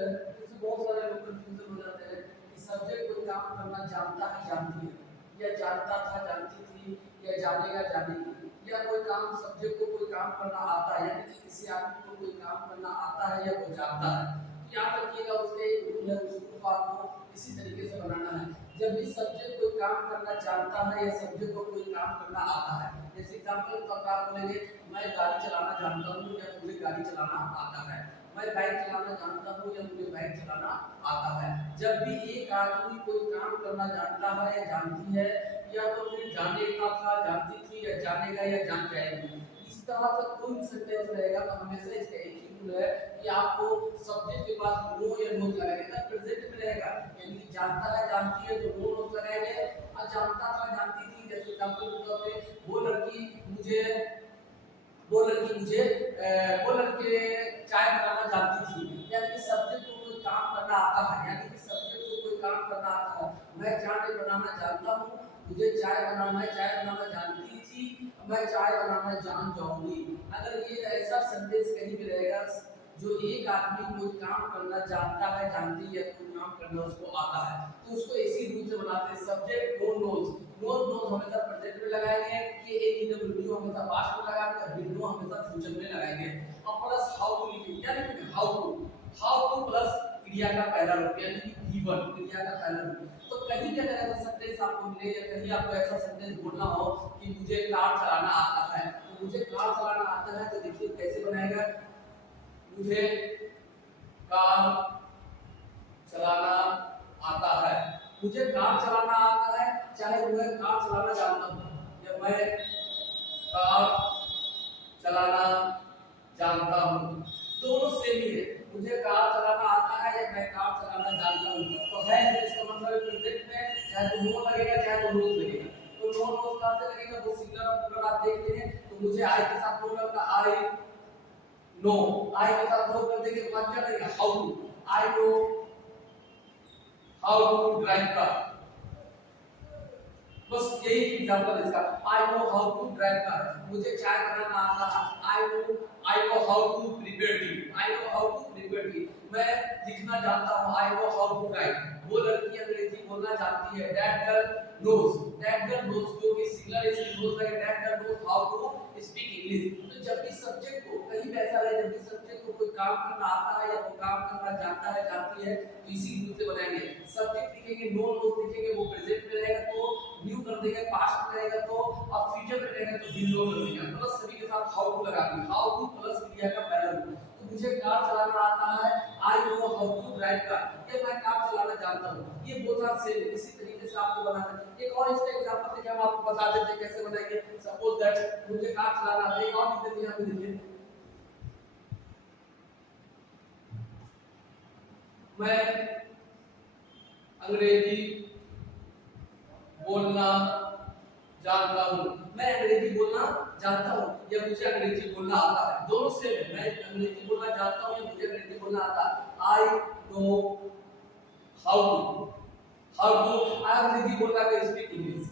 है इसमें बहुत सारे लोग कंफ्यूजन हो जाते हैं कि सब्जेक्ट कोई काम करना जानता है जानती है या जानता था जानती थी या जानेगा जानेगी या कोई काम सब्जेक्ट को कोई काम करना आता है यानी कि किसी आदमी को कोई काम करना आता है या वो जानता है। तो याद रखिएगा उसका एक रूल है, उस रूल को आपको इसी तरीके से बनाना है। जब भी सब्जेक्ट कोई काम करना जानता है या सब्जेक्ट को कोई काम करना आता है, जैसे एग्जांपल के तौर पर आप बोलेंगे मैं गाड़ी चलाना जानता हूँ या मुझे गाड़ी चलाना आता है, मैं बाइक चलाना जानता हूँ या मुझे बाइक चलाना आता है। जब भी एक आदमी कोई काम करना जानता है या जानती है या तो फिर जानेगा था जानती थी या जानेगा या जान जाएगी, इस तरह से कोई भी सेंटेंस रहेगा तो हमेशा इसका एक ही रूल है कि आपको सब्जेक्ट के पास नो या नोज लगाएगा, प्रेजेंट में रहेगा यानी कि जानता है जानती है तो नो नोज लगाएंगे और जानता था जानती थी जैसे एग्जांपल के तौर पे वो लड़की मुझे चाय बनाना जानती थी, यानी कि सब्जेक्ट को कोई काम करना आता है, यानी कि सब्जेक्ट को कोई काम करना आता है। मैं चाय बनाना जानता हूँ, मुझे चाय बनाना जानती थी, मैं चाय बनाना जान जाऊंगी। अगर ये ऐसा सेंटेंस कहीं भी रहेगा जो एक आदमी कोई काम करना जानता है जानती है कोई काम करना उसको आता है तो उसको इसी रूप से बनाते हैं। Subject no knows, no knows हमेशा प्रेजेंट में लगाएंगे, के ए डब्ल्यू हमेशा पास्ट में लगाएंगे, विल नो हमेशा फ्यूचर में लगाएंगे और प्लस हाउ टू लिखेंगे, क्या लिखेंगे हाउ टू प्लस क्रिया का पहला रूप यानी कि V1 क्रिया का पहला रूप। तो कहीं भी अगर ऐसा सेंटेंस आपको मिले या कहीं आपको ऐसा सेंटेंस बोलना हो कि मुझे कार चलाना आता है, तो मुझे कार चलाना आता है तो देखिए कैसे बनाएगा, मुझे कार चलाना आता है, मुझे कार चलाना आता है चाहे मैं कार चलाना जानता हूँ या मैं कार चलाना जानता हूँ, दोनों सेम ही है। मुझे कार चलाना आता है या मैं कार चलाना जानता हूँ तो है इसका मतलब प्रेजेंट में चाहे तो नो लगेगा चाहे तो नोज लगेगा। तो नो नोज कहाँ से लगेगा, वो सिंगुलर और प्लूरल आप देख लेंगे। तो मुझे आई के साथ नो लगता आई नो, आई के साथ नो कर देंगे तो क्या लगेगा how to, I know how to drive car, बस यही एग्जांपल इसका। I know how to drive car, मुझे चाय बनाना आता है, I know how to prepare tea, I know how to prepare tea, मैं लिखना जानता हूँ, I know how to write. वो लड़की अंग्रेजी बोलना जानती है, दैट गर्ल नोज जो कि सिंगुलर है इसलिए नोज लगे, that girl knows how to speak English. तो जब भी सब्जेक्ट को कहीं भी ऐसा रहे जब भी सब्जेक्ट को कोई काम करना आता है या वो काम करना जानता है जानती है तो इसी रूप से बनाएंगे। सब्जेक्ट लिखेंगे नो नोज लिखेंगे वो प्रेजेंट में रहेगा तो न्यू कर देंगे, पास्ट में रहेगा तो और फ्यूचर में रहेगा तो विल नो कर देंगे, प्लस सभी के साथ हाउ टू लगा देंगे, हाउ टू प्लस क्रिया का पहला रूप। तो मुझे कार चलाना आता है, I know how to drive car, ये मैं कार चलाना जानता हूँ, ये बोथ आर सेम है। इसी तरीके से आपको बनाना है। एक और इसका एग्जांपल देखिए हम आपको बता देते हैं कैसे बनाएंगे। सपोज दैट मुझे कार चलाना आता है, एक और लिख देते हैं यहाँ पे देखिए, मैं अंग्रेजी बोलना जानता हूँ, मैं अंग्रेजी बोलना जानता हूँ या मुझे अंग्रेजी बोलना आता है, दोनों सेम है। मैं अंग्रेजी बोलना जानता हूँ या मुझे अंग्रेजी बोलना आता है। I know how to I अंग्रेजी बोलना का speak English,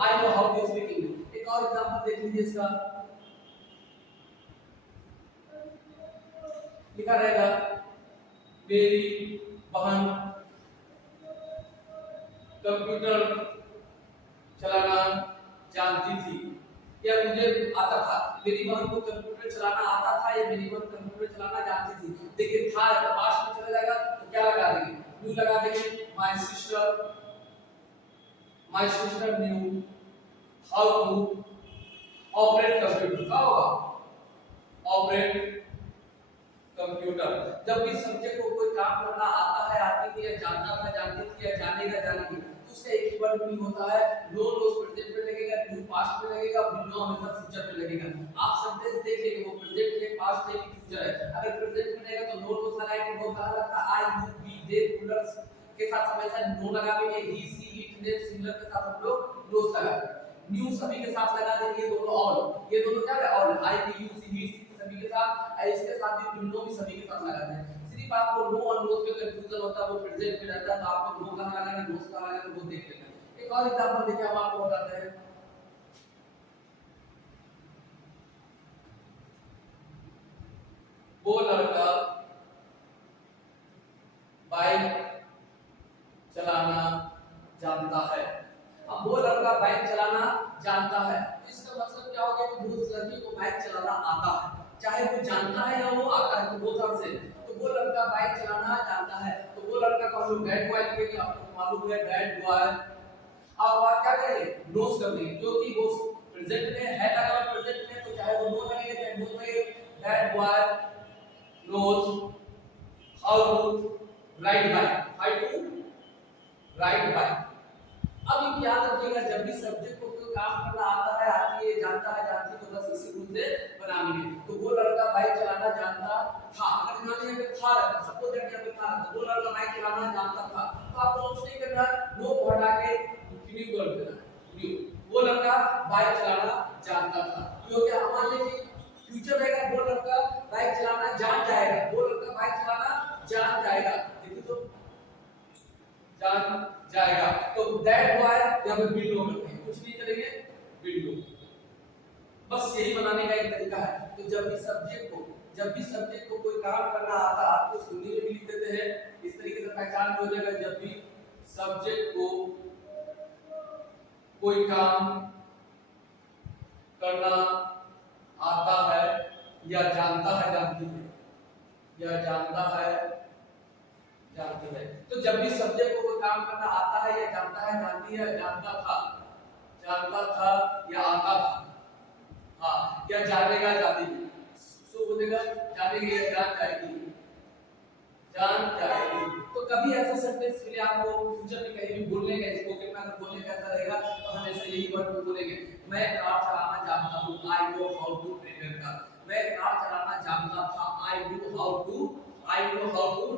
I know how to speak English. एक और एग्जांपल देख लीजिए इसका, लिखा रहेगा मेरी बहन कंप्यूटर चलाना जानती थी या मुझे आता था, मेरी बहन को कंप्यूटर चलाना आता था या मेरी बहन कंप्यूटर चलाना जानती थी। देखिए था तो पास्ट में चला जाएगा तो क्या लगा देंगे, न्यू लगा देंगे, my sister knew how to operate computer, क्या होगा ऑपरेट कंप्यूटर। जब भी सब्जेक्ट को कोई काम करना आता है आती है या जानता था जानती थी या जानेगा जानेगी तो उसका एक ही वर्ड मीनिंग होता है नो नोज प्रेजेंट में लगेगा, न्यू पास्ट में लगेगा, विल नो हमेशा फ्यूचर में लगेगा। आप सेंटेंस देख लेंगे वो प्रेजेंट है पास्ट है कि फ्यूचर है। अगर प्रेजेंट में रहेगा तो नो नोज लगाएंगे, वो कहां लगता है आई यू वी दे प्लूरल्स के साथ हमेशा नो लगाएंगे, ही सी इट दे सिंगुलर के साथ हम लोग नोज लगाएंगे। न्यू सभी के साथ लगा देंगे, ये दोनों ऑल, ये दोनों क्या है all, I we you see ही सभी के साथ, इसके साथ भी विल नो भी सभी के साथ लगाते हैं। सिर्फ आपको नो और नोज में कंफ्यूजन होता है वो प्रेजेंट में रहता है तो आपको नो कहां लगाना नोज कहां लगाना वो देख लेना। एक और एग्जांपल देखिए हम आपको बताते हैं, वो जानता है। तो इसका मतलब क्या हो गया कि उस लड़की को बाइक चलाना आता है, चाहे वो जानता है या वो आता है, तो बहुत तरह से। तो वो लड़का बाइक चलाना जानता है, तो वो लड़का को हम लोग बैड बॉय लिखेंगे। आपको मालूम है बैड बॉय। अब बात क्या करेंगे, नोस कर देंगे, क्योंकि वो प्रेजेंट में है लगा हुआ प्रेजेंट में, तो चाहे वो नो लगेगा चाहे नो लगेगा। Bad boy knows how to ride bike, how to ride bike। अब ये याद रखिएगा, जब भी सब्जेक्ट को कोई काम करना आता है, आती है, जानता है, जानती है, तो बस इसी रूप से बनाएंगे। तो वो लड़का बाइक चलाना जानता था। अगर मान लीजिए था रहता, सबको देख के था, तो वो लड़का बाइक चलाना जानता था, तो आपको कुछ नहीं करना, नो को हटा के न्यू कर देना, न्यू। वो लड़का बाइक चलाना जानता था, क्योंकि मान लीजिए फ्यूचर रहेगा, वो लड़का बाइक चलाना जान जाएगा, वो लड़का बाइक चलाना जान जाएगा। देखिए तो जान जाएगा। तो दैट बॉय यहां पे विंडो करते हैं, कुछ नहीं करेंगे, विंडो। बस यही बनाने का एक तरीका है। तो जब भी सब्जेक्ट को कोई काम करना आता है, आपको हिंदी में भी लिख देते हैं, इस तरीके से पहचान हो जाएगा। जब भी सब्जेक्ट को कोई काम करना आता है या जानता है, जानती है, या जानता है, जानती है। तो जब भी सब्जेक्ट को कोई काम करना आता है या जानता है, जानती है, जानता था या आता था, हाँ, या जानेगा, जानेगी, सो बोलेगा जानेगी या जान जाएगी, जान जाएगी। तो कभी ऐसा सेंटेंस के लिए आपको फ्यूचर में कहीं भी बोलने का, स्पोकन में अगर बोलने का ऐसा रहेगा, तो हमेशा यही वर्ड बोलेंगे, मैं कार चलाना जानता हूँ, I know how to drive car. मैं कार चलाना जानता था, I know how to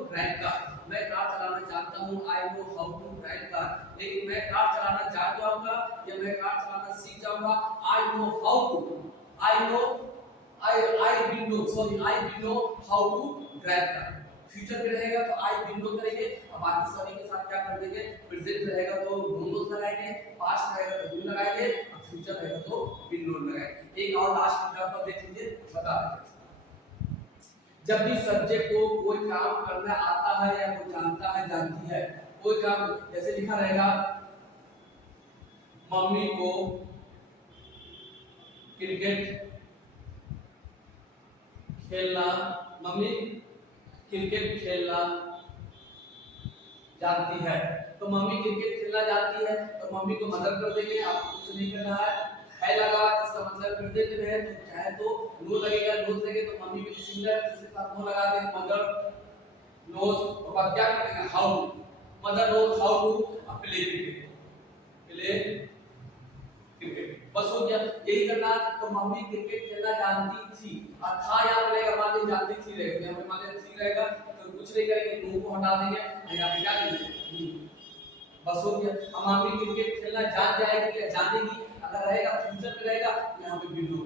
drive car. मैं कार चलाना जानता हूँ, I know how to drive car. लेकिन मैं कार चलाना जान जाऊंगा या मैं कार चलाना सीख जाऊंगा, I know how to, I will know how to drive car. Future में रहेगा तो आई विल नो करेंगे, अब बाकी सभी के साथ क्या कर देंगे, प्रेजेंट रहेगा तो नोज लगाएंगे, पास्ट रहेगा तो विल लगाएंगे, और फ्यूचर रहेगा तो विल नो लगाएंगे। एक और लास्ट एग्जांपल देख लीजिए, बता दें। जब भी सब्जेक्ट को कोई काम करना आता है या वो जानता है, जानती है, कोई काम, जैसे लिखा रहेगा मम्मी को क्रिकेट खेलना, मम्मी क्रिकेट खेलना जानती है। तो मम्मी क्रिकेट खेलना जानती है, तो मम्मी को मदद कर देंगे, आपको कुछ नहीं करना है लगा, इसका मतलब प्रेजेंट में है, तो चाहे तो नो लगेगा, नोज लगे तो मम्मी भी सिंगल इसके साथ नो लगा देंगे, मदर नोज, और बाद क्या कर देंगे, how, mother knows how to play cricket, play cricket. बस हो गया, यही करना। तो मम्मी क्रिकेट खेलना जानती थी, और था या रहेगा, मान लीजिए जानती थी रहेगा, यहाँ पे मान लीजिए थी रहेगा, तो कुछ नहीं करेंगे, नो को हटा देंगे, यहाँ पे क्या करेंगे, बस हो गया। अब मम्मी क्रिकेट खेलना जान जाएगी या जानेगी, अगर रहेगा फ्यूचर में रहेगा, यहाँ पे विल नो,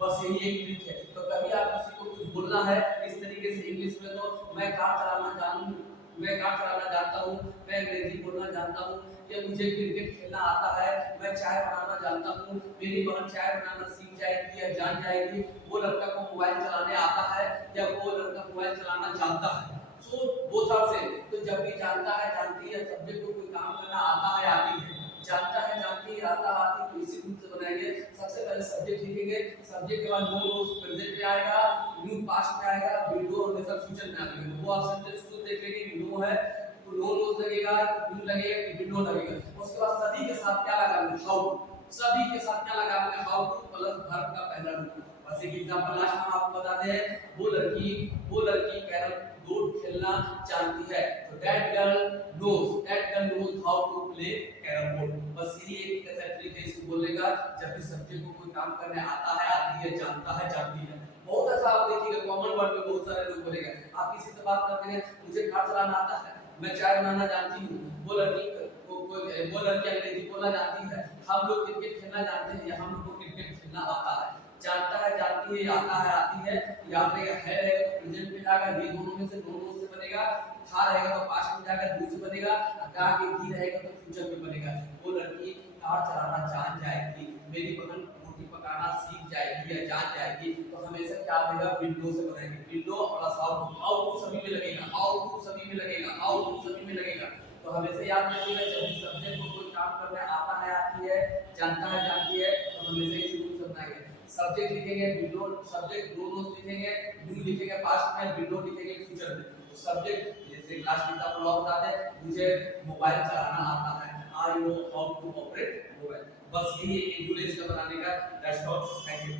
बस यही एक ट्रिक है। तो कभी आप किसी को कुछ बोलना है इस तरीके से इंग्लिश में, तो मैं कार चलाना जानता हूँ, मैं अंग्रेजी बोलना जानता हूँ, या मुझे क्रिकेट खेलना आता है, मैं चाय बनाना जानता हूँ, मेरी बहन चाय बनाना सीख जाएगी या जान जाएगी, वो लड़का को मोबाइल चलाने आता है या वो लड़का मोबाइल चलाना जानता है। So both are same. तो जब भी जानता है, जानती है, सब्जेक्ट को कोई काम करना आता है, आती है, जानता है, जानती है, आता है, आती है, तो इसी रूप से बनाएंगे। सबसे पहले सब्जेक्ट लिखेंगे, सब्जेक्ट के बाद नो नोज प्रेजेंट में आएगा, न्यू पास्ट में आएगा, विल डू हमेशा फ्यूचर में आएगा। वो आप सेंटेंस को देख लेंगे कि नो है तो नो नोज लगेगा, न्यू लगेगा कि विल नो लगेगा। उसके बाद सभी के साथ क्या लगाएंगे, हाउ, सभी के साथ क्या लगाएंगे, हाउ टू प्लस वर्ब का पहला रूप। बस एक एग्जांपल लास्ट हम आपको बता दें, वो लड़की कैरम बोर्ड खेलना जानती है, तो that girl knows how to play carrom board. बस यही एक ऐसा ट्रिक है इसको बोलने का, जब भी सब्जेक्ट को कोई काम करने आता है, आती है, जानता है, जानती है। बहुत ऐसा आप देखिएगा कॉमन वर्ड में बहुत सारे लोग बोलेंगे, आप किसी से बात करते हैं, मुझे कार चलाना आता है, मैं चाय बनाना जानती हूँ, वो लड़की अंग्रेजी बोलना जानती है, हम लोग क्रिकेट खेलना जानते हैं, या हम लोग को क्रिकेट खेलना आता है। जानता है, जानती है, आता है, आती है, याद रहेगा, है रहेगा तो प्रेजेंट में जाएगा, ये दोनों में से दोनों से बनेगा, था रहेगा तो पास्ट में जाएगा, डू से बनेगा, का के डी रहेगा तो फ्यूचर में बनेगा। वो लड़की कार चलाना जान जाएगी, मेरी बहन रोटी पकाना सीख जाएगी या जान जाएगी, तो हमेशा क्या बनेगा, विंडो से बनाएंगे, विंडो प्लस हाउ टू सभी में लगेगा, हाउ टू सभी में लगेगा। तो हमेशा याद रखिएगा, जब भी सब्जेक्ट को कोई काम करने आता है, आती है, जानता है जानती है तो हमेशा इसी रूल से बनाएंगे। सब्जेक्ट लिखेंगे विल सब्जेक्ट डू नोस लिखेंगे, डू लिखेंगे पास्ट में, विल नॉट लिखेंगे फ्यूचर में। तो सब्जेक्ट जैसे लास्ट एग्जांपल और बताते हैं, मुझे मोबाइल चलाना आता है, I know how to operate mobile. बस यही एक रूल है इसका बनाने का। That's all, thank you.